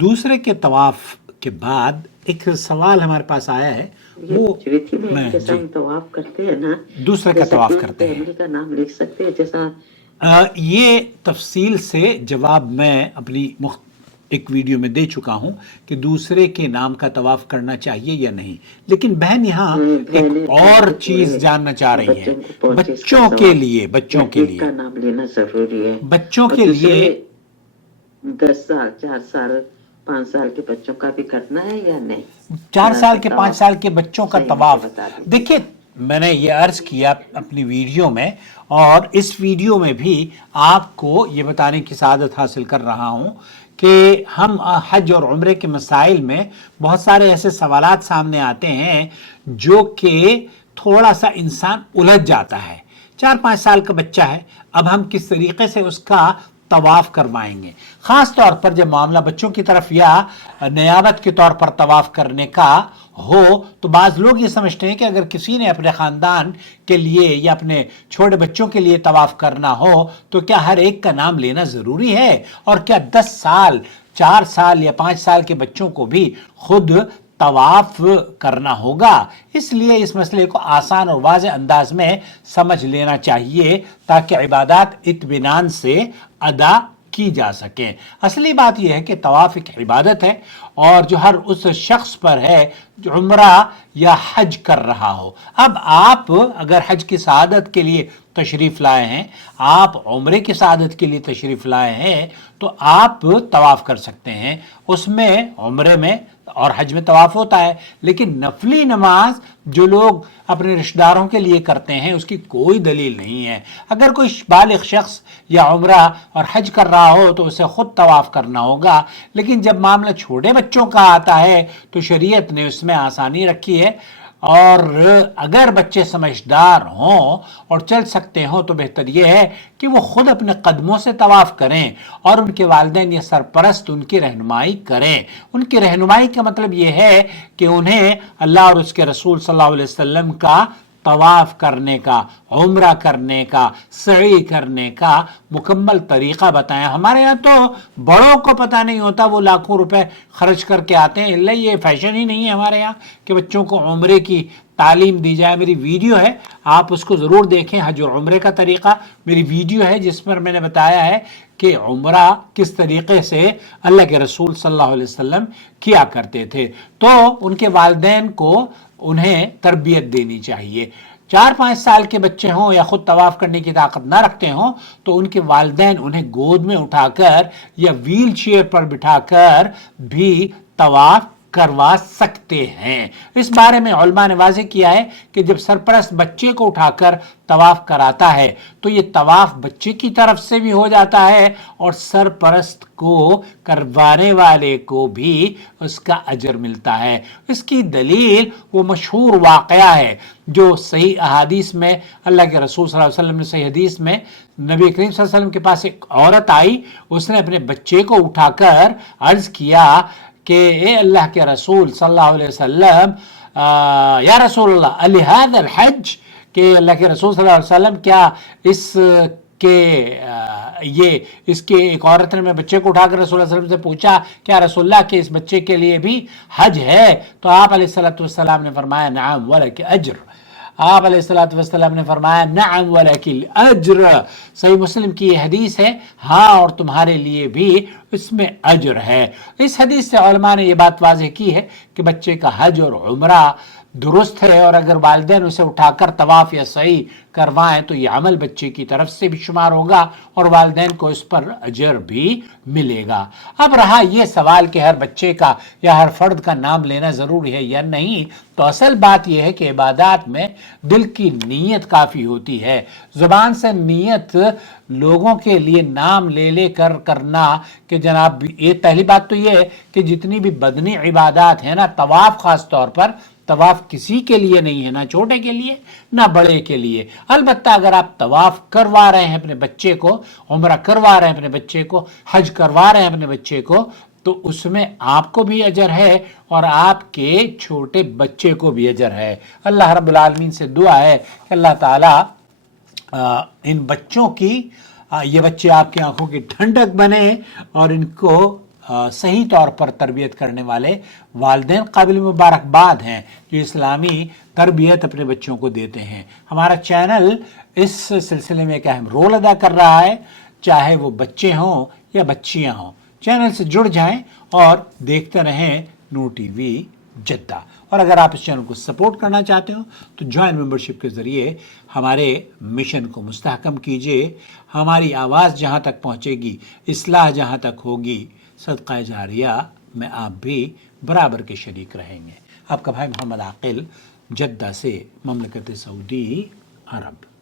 دوسرے کے طواف کے بعد ایک سوال ہمارے پاس آیا ہے، وہ میں جیسا ہم طواف کرتے ہیں نا، دوسرے کا طواف کرتے ہیں، فیملی کا نام لکھ سکتے ہیں جیسا یہ تفصیل سے جواب میں اپنی ایک ویڈیو میں دے چکا ہوں کہ دوسرے کے نام کا طواف کرنا چاہیے یا نہیں، لیکن بہن یہاں ایک اور چیز جاننا چاہ رہی ہے، بچوں کے لیے کا نام لینا ضروری ہے، بچوں کے لیے 10 سال 4 سال 5 سال کے بچوں کا بھی کرنا ہے یا نہیں؟ 4 سال کے 5 سال کے بچوں کا طواف، دیکھیے میں نے یہ عرض کیا اپنی ویڈیو میں، اور اس ویڈیو میں بھی آپ کو یہ بتانے کی سعادت حاصل کر رہا ہوں کہ ہم حج اور عمرے کے مسائل میں بہت سارے ایسے سوالات سامنے آتے ہیں جو کہ تھوڑا سا انسان الجھ جاتا ہے۔ 4-5 سال کا بچہ ہے، اب ہم کس طریقے سے اس کا طواف کروائیں گے، خاص طور پر جب معاملہ بچوں کی طرف یا نیابت کے طور پر طواف کرنے کا ہو تو بعض لوگ یہ سمجھتے ہیں کہ اگر کسی نے اپنے خاندان کے لیے یا اپنے چھوٹے بچوں کے لیے طواف کرنا ہو تو کیا ہر ایک کا نام لینا ضروری ہے، اور کیا 10 سال 4 سال یا 5 سال کے بچوں کو بھی خود طواف کرنا ہوگا؟ اس لیے اس مسئلے کو آسان اور واضح انداز میں سمجھ لینا چاہیے تاکہ عبادات اطمینان سے ادا کی جا سکیں۔ اصلی بات یہ ہے کہ طواف ایک عبادت ہے، اور جو ہر اس شخص پر ہے جو عمرہ یا حج کر رہا ہو۔ اب آپ اگر حج کی سعادت کے لیے تشریف لائے ہیں، آپ عمرے کی سعادت کے لیے تشریف لائے ہیں، تو آپ طواف کر سکتے ہیں، اس میں عمرے میں اور حج میں طواف ہوتا ہے، لیکن نفلی نماز جو لوگ اپنے رشتہ داروں کے لیے کرتے ہیں اس کی کوئی دلیل نہیں ہے۔ اگر کوئی بالغ شخص یا عمرہ اور حج کر رہا ہو تو اسے خود طواف کرنا ہوگا، لیکن جب معاملہ چھوٹے بچوں کا آتا ہے تو شریعت نے اس میں آسانی رکھی ہے، اور اگر بچے سمجھدار ہوں اور چل سکتے ہوں تو بہتر یہ ہے کہ وہ خود اپنے قدموں سے طواف کریں، اور ان کے والدین یا سرپرست ان کی رہنمائی کریں۔ ان کی رہنمائی کا مطلب یہ ہے کہ انہیں اللہ اور اس کے رسول صلی اللہ علیہ وسلم کا طواف کرنے کا، عمرہ کرنے کا، سعی کرنے کا مکمل طریقہ بتائیں۔ ہمارے یہاں تو بڑوں کو پتہ نہیں ہوتا، وہ لاکھوں روپے خرچ کر کے آتے ہیں، اللہ یہ فیشن ہی نہیں ہے ہمارے یہاں کہ بچوں کو عمرے کی تعلیم دی جائے۔ میری ویڈیو ہے، آپ اس کو ضرور دیکھیں، حج اور عمرے کا طریقہ میری ویڈیو ہے جس پر میں نے بتایا ہے کہ عمرہ کس طریقے سے اللہ کے رسول صلی اللہ علیہ وسلم کیا کرتے تھے۔ تو ان کے والدین کو انہیں تربیت دینی چاہیے۔ 4-5 سال کے بچے ہوں یا خود طواف کرنے کی طاقت نہ رکھتے ہوں تو ان کے والدین انہیں گود میں اٹھا کر یا ویل چیئر پر بٹھا کر بھی طواف کروا سکتے ہیں۔ اس بارے میں علماء نے واضح کیا ہے کہ جب سرپرست بچے کو اٹھا کر طواف کراتا ہے تو یہ طواف بچے کی طرف سے بھی ہو جاتا ہے، اور سرپرست کو کروانے والے کو بھی اس کا اجر ملتا ہے۔ اس کی دلیل وہ مشہور واقعہ ہے جو صحیح احادیث میں اللہ کے رسول صلی اللہ علیہ وسلم نے صحیح حدیث میں نبی کریم صلی اللہ علیہ وسلم کے پاس ایک عورت آئی، اس نے اپنے بچے کو اٹھا کر عرض کیا کہ اے اللہ کے رسول صلی اللہ علیہ وسلم، یا رسول اللہ لہذا الحج، کہ اللہ کے رسول صلی اللہ علیہ وسلم کیا اس کے ایک عورت نے بچے کو اٹھا کر رسول اللہ علیہ وسلم سے پوچھا کیا رسول اللہ کہ اس بچے کے لیے بھی حج ہے؟ تو آپ علیہ الصلوۃ والسلام نے فرمایا نعم ولک اجر۔ آپ علیہ الصلوۃ والسلام نے فرمایا نعم ولک الاجر۔ صحیح مسلم کی یہ حدیث ہے، ہاں اور تمہارے لیے بھی اس میں اجر ہے۔ اس حدیث سے علماء نے یہ بات واضح کی ہے کہ بچے کا حج اور عمرہ درست ہے، اور اگر والدین اسے اٹھا کر طواف یا سعی کروائیں تو یہ عمل بچے کی طرف سے بھی شمار ہوگا اور والدین کو اس پر اجر بھی ملے گا۔ اب رہا یہ سوال کہ ہر بچے کا یا ہر فرد کا نام لینا ضروری ہے یا نہیں، تو اصل بات یہ ہے کہ عبادات میں دل کی نیت کافی ہوتی ہے۔ زبان سے نیت لوگوں کے لیے نام لے کر کرنا کہ جناب، یہ پہلی بات تو یہ ہے کہ جتنی بھی بدنی عبادات ہیں نا، طواف خاص طور پر، طواف کسی کے لیے نہیں ہے، نہ چھوٹے کے لیے نہ بڑے کے لیے۔ البتہ اگر آپ طواف کروا رہے ہیں اپنے بچے کو، عمرہ کروا رہے ہیں اپنے بچے کو، حج کروا رہے ہیں اپنے بچے کو، تو اس میں آپ کو بھی اجر ہے اور آپ کے چھوٹے بچے کو بھی اجر ہے۔ اللہ رب العالمین سے دعا ہے کہ اللہ تعالیٰ ان بچوں کی، یہ بچے آپ کی آنکھوں کی ٹھنڈک بنے اور ان کو صحیح طور پر تربیت کرنے والے والدین قابل مبارکباد ہیں جو اسلامی تربیت اپنے بچوں کو دیتے ہیں۔ ہمارا چینل اس سلسلے میں ایک اہم رول ادا کر رہا ہے، چاہے وہ بچے ہوں یا بچیاں ہوں۔ چینل سے جڑ جائیں اور دیکھتے رہیں نور ٹی وی جدہ۔ اور اگر آپ اس چینل کو سپورٹ کرنا چاہتے ہو تو جوائن ممبرشپ کے ذریعے ہمارے مشن کو مستحکم کیجئے۔ ہماری آواز جہاں تک پہنچے گی، اصلاح جہاں تک ہوگی، صدقہ جاریہ میں آپ بھی برابر کے شریک رہیں گے۔ آپ کا بھائی محمد عاقل، جدہ سے، مملکت سعودی عرب۔